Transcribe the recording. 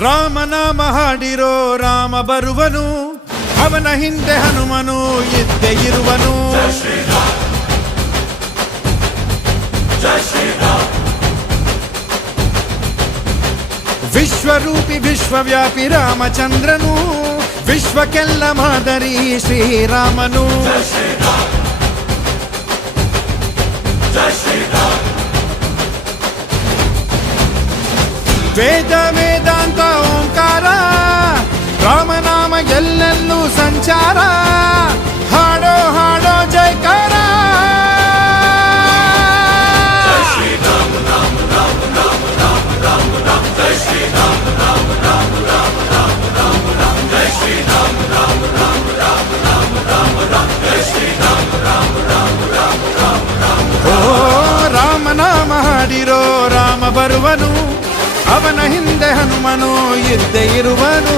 ರಾಮನಾಮ ಹಾಡಿರೋ ರಾಮ ಬರುವನು, ಅವನ ಹಿಂದೆ ಹನುಮನು ಇದ್ದೇ ಇರುವನು. ವಿಶ್ವರೂಪಿ ವಿಶ್ವವ್ಯಾಪಿ ರಾಮಚಂದ್ರನು, ವಿಶ್ವಕ್ಕೆಲ್ಲ ಮಾದರಿ ಶ್ರೀರಾಮನು. ವೇದ ವೇದಾಂತ ಓಂಕಾರ, ರಾಮನಾಮ ಎಲ್ಲೆಲ್ಲೂ ಸಂಚಾರ. ಹಾಡೋ ಹಾಡೋ ಜೈಕಾರ. ಓ ರಾಮನಾಮ ಹಾಡಿರೋ ರಾಮ ಬರುವನು, ಅವನ ಹಿಂದೆ ಹನುಮನು ಇದ್ದೇ ಇರುವನು.